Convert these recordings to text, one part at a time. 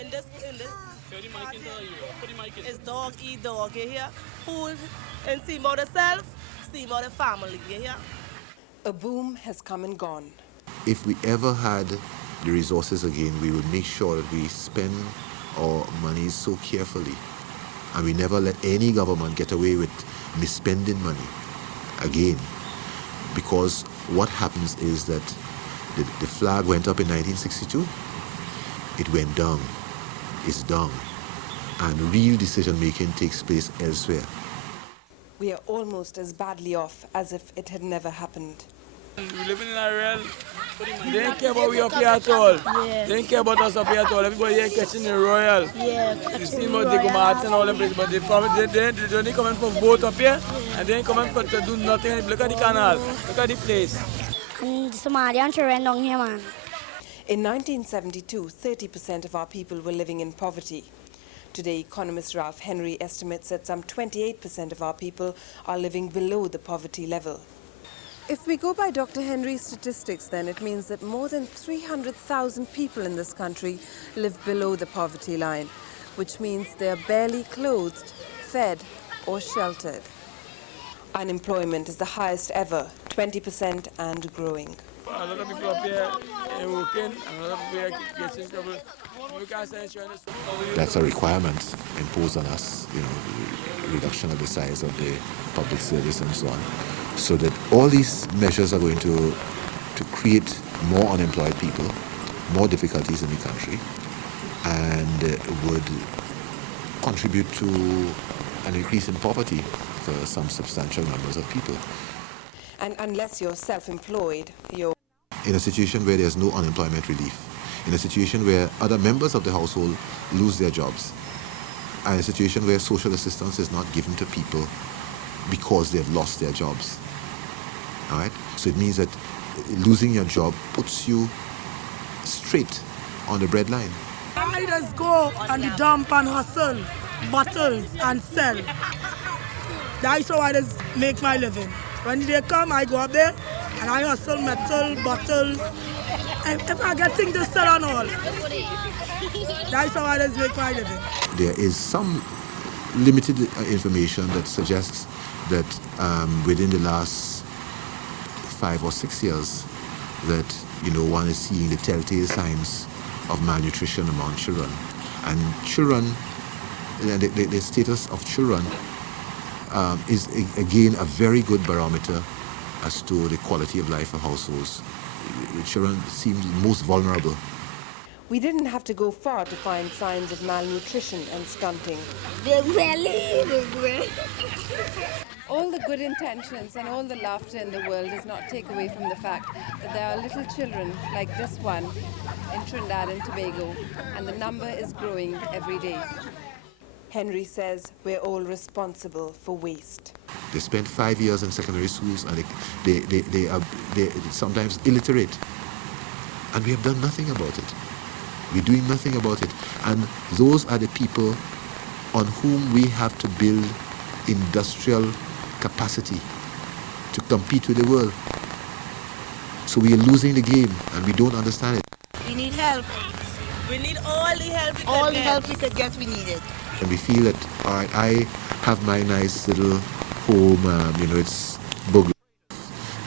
in this it's dog eat dog, you hear? Food and see about yourself, see about the family, you hear? A boom has come and gone. If we ever had the resources again, we would make sure that we spend our money so carefully, and we never let any government get away with misspending money again. Because what happens is that the flag went up in 1962, it went down, it's down, and real decision making takes place elsewhere. We are almost as badly off as if it had never happened. We living in a real, they don't care about we up here at all. Yeah. They don't care about us up here at all. Everybody here catching the royal. Yeah, You see about they go Martin and all them places, but they only coming for vote up here, and they ain't coming for to do nothing. Look at the canal, look at the place. And Somalian children down here, man. In 1972, 30% of our people were living in poverty. Today, economist Ralph Henry estimates that some 28% of our people are living below the poverty level. If we go by Dr. Henry's statistics, then it means that more than 300,000 people in this country live below the poverty line, which means they are barely clothed, fed or sheltered. Unemployment is the highest ever, 20% and growing. A lot of people up here ain't working, and a lot of people here getting trouble. We can't say insurance. That's a requirement imposed on us, reduction of the size of the public service and so on. So that all these measures are going to create more unemployed people, more difficulties in the country, and would contribute to an increase in poverty for some substantial numbers of people. And unless you're self-employed, you're In a situation where there's no unemployment relief, in a situation where other members of the household lose their jobs, and in a situation where social assistance is not given to people because they've lost their jobs. All right? So it means that losing your job puts you straight on the breadline. I just go on the dump and hustle, bottles and sell. That's how I just make my living. When they come, I go up there and I hustle metal, bottles. And if I get things to sell and all, that's how I just make my living. There is some limited information that suggests that within the last 5 or 6 years that one is seeing the telltale signs of malnutrition among children. And children, the status of children is again a very good barometer as to the quality of life of households. The children seem most vulnerable. We didn't have to go far to find signs of malnutrition and stunting. All the good intentions and all the laughter in the world does not take away from the fact that there are little children like this one in Trinidad and Tobago, and the number is growing every day. Henry says we're all responsible for waste. They spend 5 years in secondary schools and they are sometimes illiterate. And we have done nothing about it. We're doing nothing about it. And those are the people on whom we have to build industrial capacity to compete with the world. So we are losing the game and we don't understand it. We need help. We need all the help we could get. All the help we could get, we need it. And we feel that, all right, I have my nice little home, it's bogus,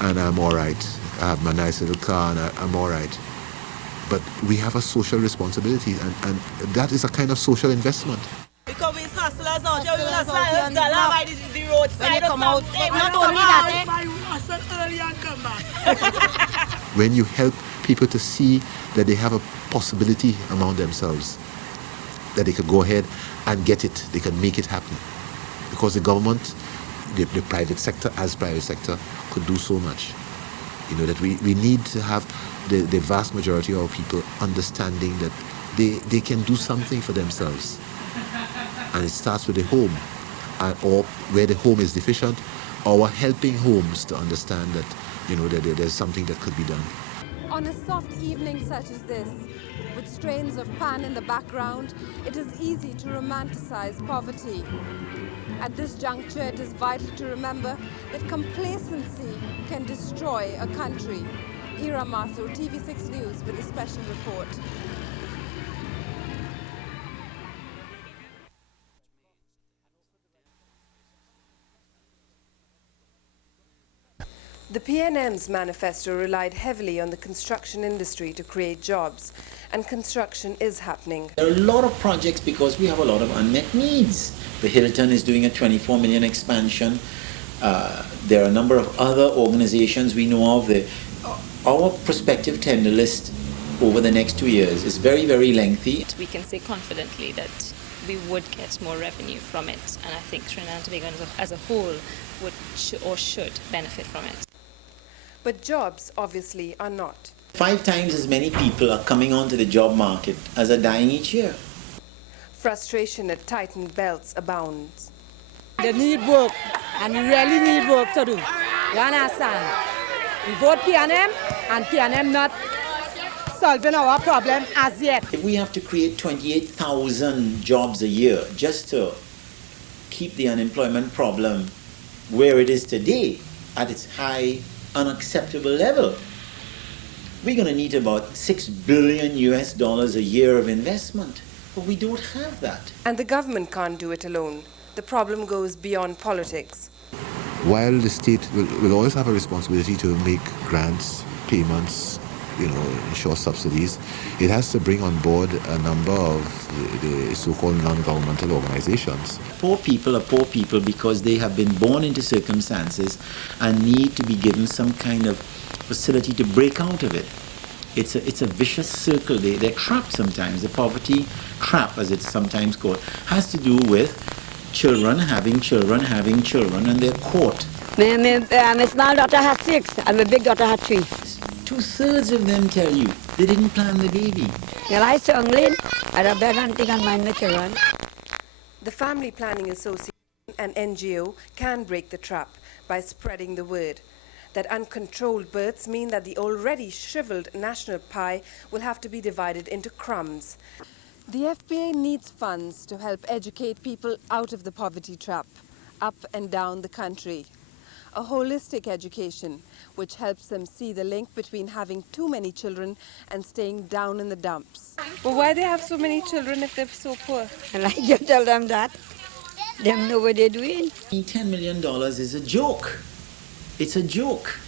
and I'm all right. I have my nice little car and I'm all right. But we have a social responsibility, and that is a kind of social investment. Because we hustlers out here, we hustlers by the roadside or something. Not only that, When you help people to see that they have a possibility among themselves, that they could go ahead and get it, they can make it happen. Because the government, the private sector as private sector, could do so much. That we need to have the vast majority of our people understanding that they can do something for themselves. And it starts with the home, or where the home is deficient, or helping homes to understand that, that there's something that could be done. On a soft evening such as this, with strains of pan in the background, it is easy to romanticize poverty. At this juncture, it is vital to remember that complacency can destroy a country. Ira Mathur, TV6 News with a special report. The PNM's manifesto relied heavily on the construction industry to create jobs, and construction is happening. There are a lot of projects because we have a lot of unmet needs. The Hilton is doing a 24 million expansion. There are a number of other organizations we know of. Our prospective tender list over the next 2 years is very, very lengthy. We can say confidently that we would get more revenue from it, and I think Trinidad and Tobago as a whole should benefit from it. But jobs obviously are not. 5 times as many people are coming onto the job market as are dying each year. Frustration at tightened belts abounds. They need work, and we really need work to do. You understand? We vote PNM, and PNM not solving our problem as yet. If we have to create 28,000 jobs a year just to keep the unemployment problem where it is today, at its high, unacceptable level, we're going to need about $6 billion a year of investment. But we don't have that. And the government can't do it alone. The problem goes beyond politics. While the state will always have a responsibility to make grants, payments, ensure subsidies, it has to bring on board a number of the so-called non-governmental organizations. Poor people are poor people because they have been born into circumstances and need to be given some kind of facility to break out of it. It's a vicious circle. They're trapped sometimes. The poverty trap, as it's sometimes called, has to do with children having children, and they're caught. My small daughter has 6, and my big daughter has 3. 2/3 of them tell you they didn't plan the baby. Well, I struggling. I don't bear anything on my children. The Family Planning Association, an NGO, can break the trap by spreading the word that uncontrolled births mean that the already shriveled national pie will have to be divided into crumbs. The FPA needs funds to help educate people out of the poverty trap, up and down the country. A holistic education which helps them see the link between having too many children and staying down in the dumps. But why they have so many children if they're so poor? And I just tell them that. Them know what they're doing. $10 million is a joke. It's a joke.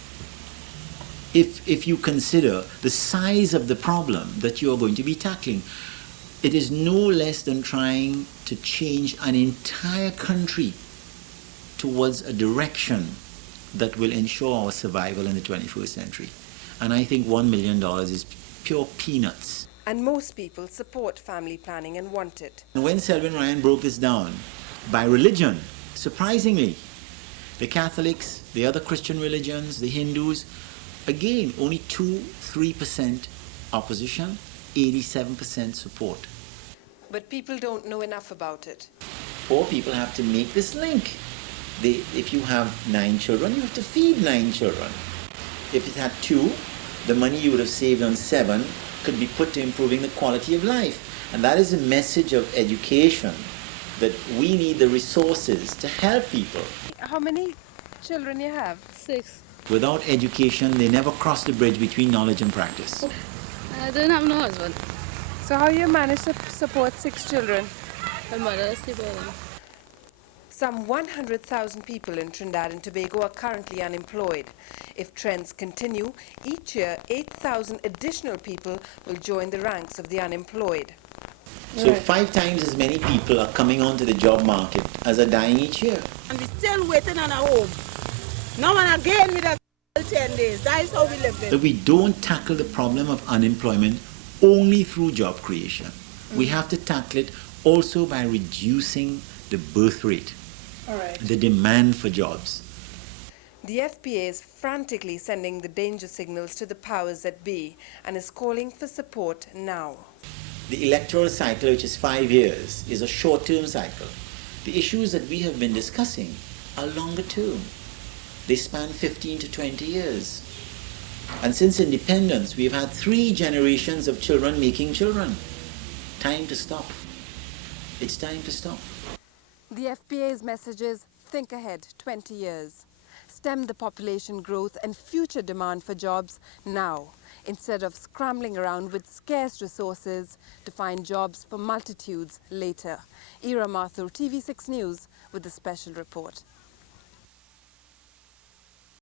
If you consider the size of the problem that you are going to be tackling, it is no less than trying to change an entire country towards a direction that will ensure our survival in the 21st century. And I think $1 million is pure peanuts. And most people support family planning and want it. And when Selwyn Ryan broke this down by religion, surprisingly, the Catholics, the other Christian religions, the Hindus, again, only 2-3% opposition, 87% support. But people don't know enough about it. Poor people have to make this link. If you have 9 children, you have to feed 9 children. If it had 2, the money you would have saved on 7 could be put to improving the quality of life. And that is a message of education, that we need the resources to help people. How many children you have? 6. Without education, they never cross the bridge between knowledge and practice. I don't have no husband. So how you manage to support 6 children? My mother is the them. Some 100,000 people in Trinidad and Tobago are currently unemployed. If trends continue, each year 8,000 additional people will join the ranks of the unemployed. So 5 times as many people are coming onto the job market as are dying each year. And we're still waiting on a home. No one again with us 10 days. That is how we live in. So we don't tackle the problem of unemployment only through job creation. We have to tackle it also by reducing the birth rate, the demand for jobs. The FPA is frantically sending the danger signals to the powers that be and is calling for support now. The electoral cycle, which is 5 years, is a short-term cycle. The issues that we have been discussing are longer term. They span 15 to 20 years. And since independence, we've had 3 generations of children making children. Time to stop. It's time to stop. The FPA's message is think ahead 20 years. Stem the population growth and future demand for jobs now, instead of scrambling around with scarce resources to find jobs for multitudes later. Ira Mathur, TV6 News, with the special report.